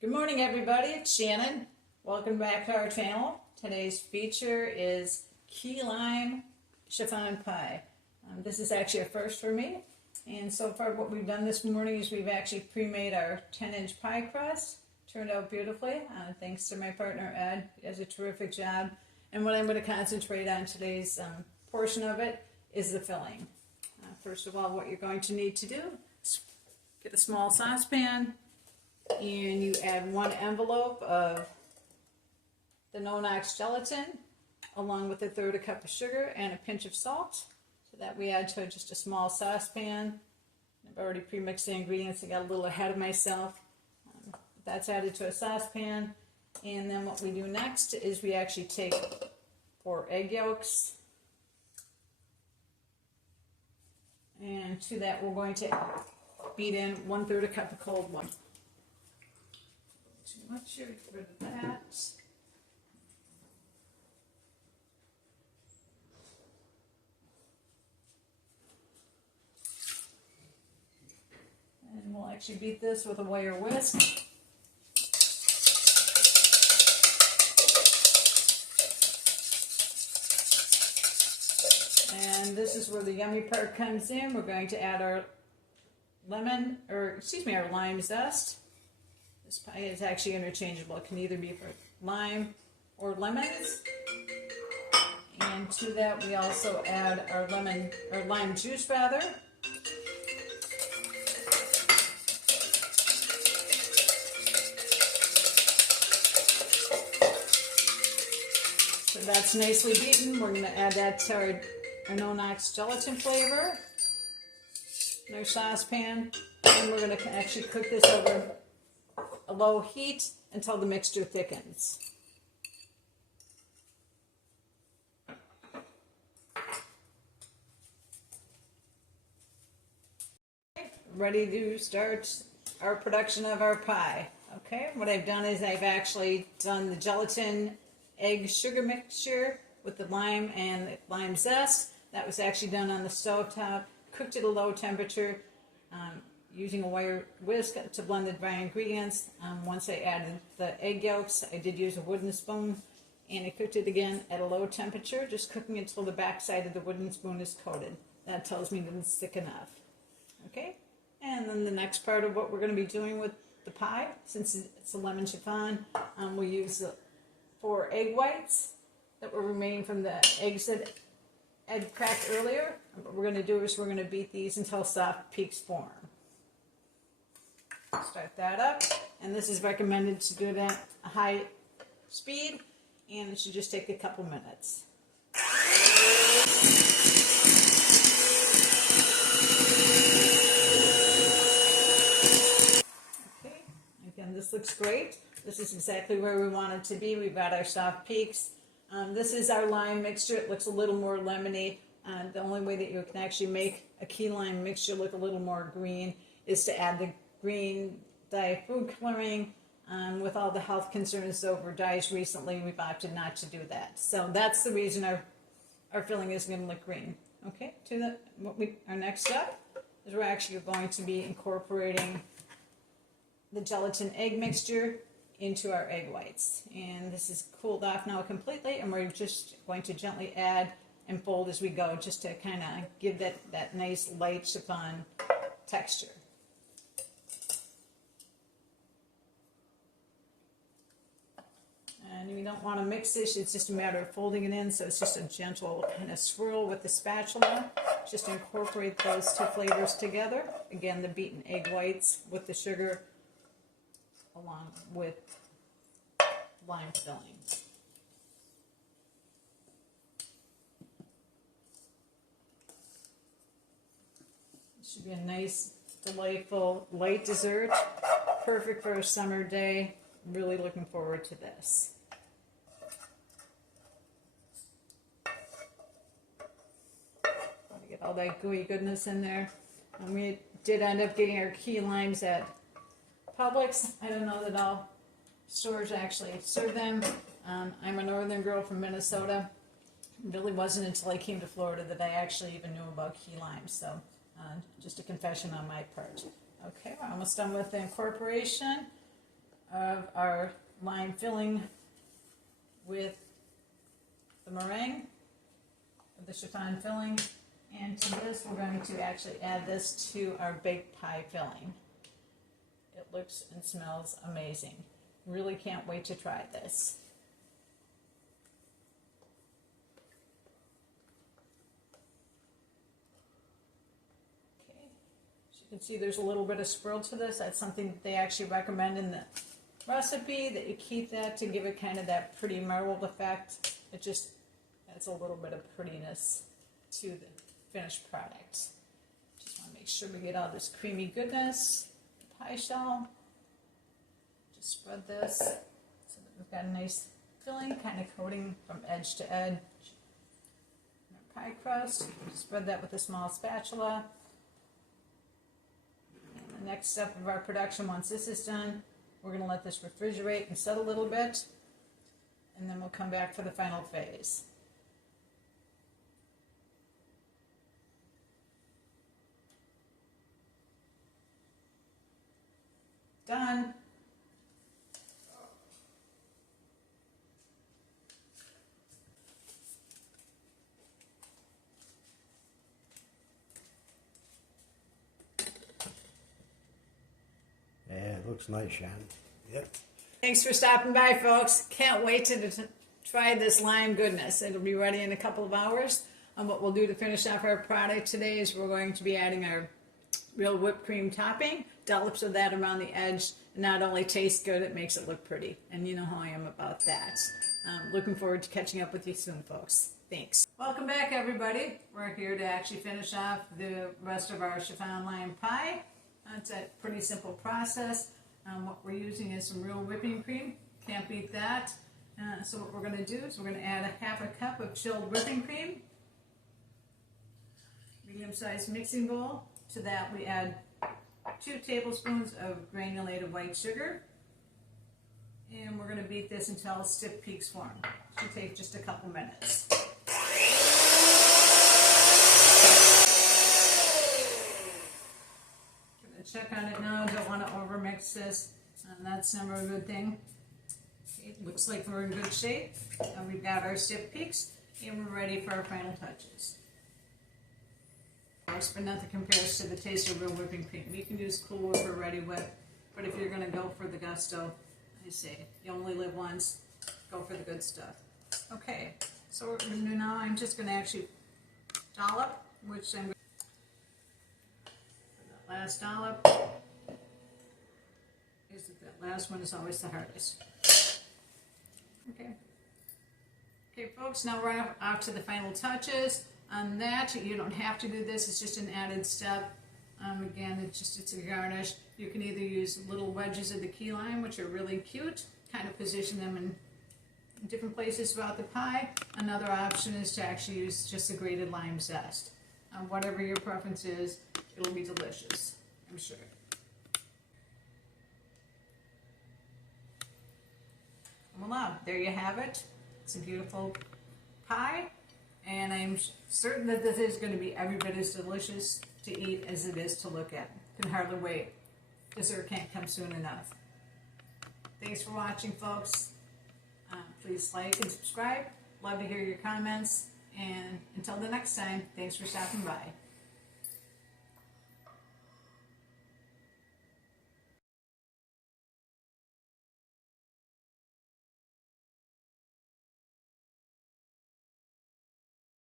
Good morning, everybody. It's Shannon. Welcome back to our channel. Today's feature is Key Lime Chiffon Pie. This is actually a first for me. And so far what we've done this morning is we've actually pre-made our 10-inch pie crust. Turned out beautifully, thanks to my partner Ed. He does a terrific job. And what I'm going to concentrate on today's portion of it is the filling. First of all, what you're going to need to do is get a small saucepan, and you add 1 envelope of the no-knox gelatin along with 1/3 cup of sugar and a pinch of salt. So that we add to just a small saucepan. I've already pre-mixed the ingredients. I got a little ahead of myself. That's added to a saucepan. And then what we do next is we actually take 4 egg yolks. And to that we're going to beat in 1/3 cup of cold water. Too much here, get rid of that. And we'll actually beat this with a wire whisk. And this is where the yummy part comes in. We're going to add our our lime zest. This pie is actually interchangeable. It can either be for lime or lemons. And to that we also add our lime juice rather. So that's nicely beaten. We're going to add that to our no-knox gelatin flavor in our saucepan. And we're going to actually cook this over a low heat until the mixture thickens. Ready to start our production of our pie. Okay, what I've done is I've actually done the gelatin egg sugar mixture with the lime and the lime zest. That was actually done on the stove top, cooked at a low temperature, using a wire whisk to blend the dry ingredients. Once I added the egg yolks, I did use a wooden spoon, and I cooked it again at a low temperature, just cooking until the back side of the wooden spoon is coated. That tells me that it's thick enough. Okay, and then the next part of what we're going to be doing with the pie, since it's a lemon chiffon, we use the 4 egg whites that were remaining from the eggs that Ed cracked earlier. What we're going to do is we're going to beat these until soft peaks form. Start that up, and this is recommended to do it at a high speed, and it should just take a couple minutes. Okay, again, this looks great. This is exactly where we want it to be. We've got our soft peaks. This is our lime mixture. It looks a little more lemony. The only way that you can actually make a key lime mixture look a little more green is to add the green dye food coloring. With all the health concerns over dyes recently, we've opted not to do that. So that's the reason our filling is going to look green. Okay, our next step is we're actually going to be incorporating the gelatin egg mixture into our egg whites. And this is cooled off now completely, and we're just going to gently add and fold as we go, just to kind of give that nice light chiffon texture. And we don't want to mix this, it's just a matter of folding it in, so it's just a gentle kind of swirl with the spatula. Just incorporate those 2 flavors together. Again, the beaten egg whites with the sugar along with lime filling. It should be a nice, delightful, light dessert. Perfect for a summer day. Really looking forward to this. Want to get all that gooey goodness in there. And we did end up getting our key limes at Publix. I don't know that all stores actually serve them. I'm a northern girl from Minnesota. It really wasn't until I came to Florida that I actually even knew about key limes. So just a confession on my part. Okay, we're almost done with the incorporation of our lime filling with the meringue, of the chiffon filling, and to this we're going to actually add this to our baked pie filling. It looks and smells amazing. Really can't wait to try this. Okay, as you can see, there's a little bit of swirl to this. That's something that they actually recommend in the recipe, that you keep that to give it kind of that pretty marbled effect. It just adds a little bit of prettiness to the finished product. Just want to make sure we get all this creamy goodness. The pie shell. Just spread this so that we've got a nice filling, kind of coating from edge to edge. And our pie crust. Spread that with a small spatula. And the next step of our production, once this is done, we're going to let this refrigerate and set a little bit, and then we'll come back for the final phase. Done. Yeah, it looks nice, Shannon. Yep. Thanks for stopping by, folks. Can't wait to try this lime goodness. It'll be ready in a couple of hours. And what we'll do to finish off our product today is we're going to be adding our real whipped cream topping, dollops of that around the edge. It not only tastes good, it makes it look pretty. And you know how I am about that. Looking forward to catching up with you soon, folks. Thanks. Welcome back, everybody. We're here to actually finish off the rest of our chiffon lime pie. It's a pretty simple process. What we're using is some real whipping cream. Can't beat that. So what we're going to do is we're going to add a half a cup of chilled whipping cream. Medium-sized mixing bowl. To that we add 2 tablespoons of granulated white sugar. And we're going to beat this until stiff peaks form. It should take just a couple minutes. Check on it now. Don't want to overmix this. That's never a good thing. Okay, looks like we're in good shape. We've got our stiff peaks, and we're ready for our final touches. But nothing compares to the taste of real whipping cream. You can use Cool Whip or Ready Whip, but if you're going to go for the gusto, I say you only live once. Go for the good stuff. Okay, so what we're going to do now, I'm just going to actually dollop, which I'm going to last dollop. Is that last one is always the hardest. Okay. Okay, folks, now we're out to the final touches. On that, you don't have to do this, it's just an added step. Again, it's a garnish. You can either use little wedges of the key lime, which are really cute, kind of position them in different places throughout the pie. Another option is to actually use just the grated lime zest. Whatever your preference is, it'll be delicious, I'm sure. Voila, there you have it. It's a beautiful pie, and I'm certain that this is going to be every bit as delicious to eat as it is to look at. Can hardly wait. Dessert can't come soon enough. Thanks for watching, folks. Please like and subscribe. Love to hear your comments. And until the next time, thanks for stopping by.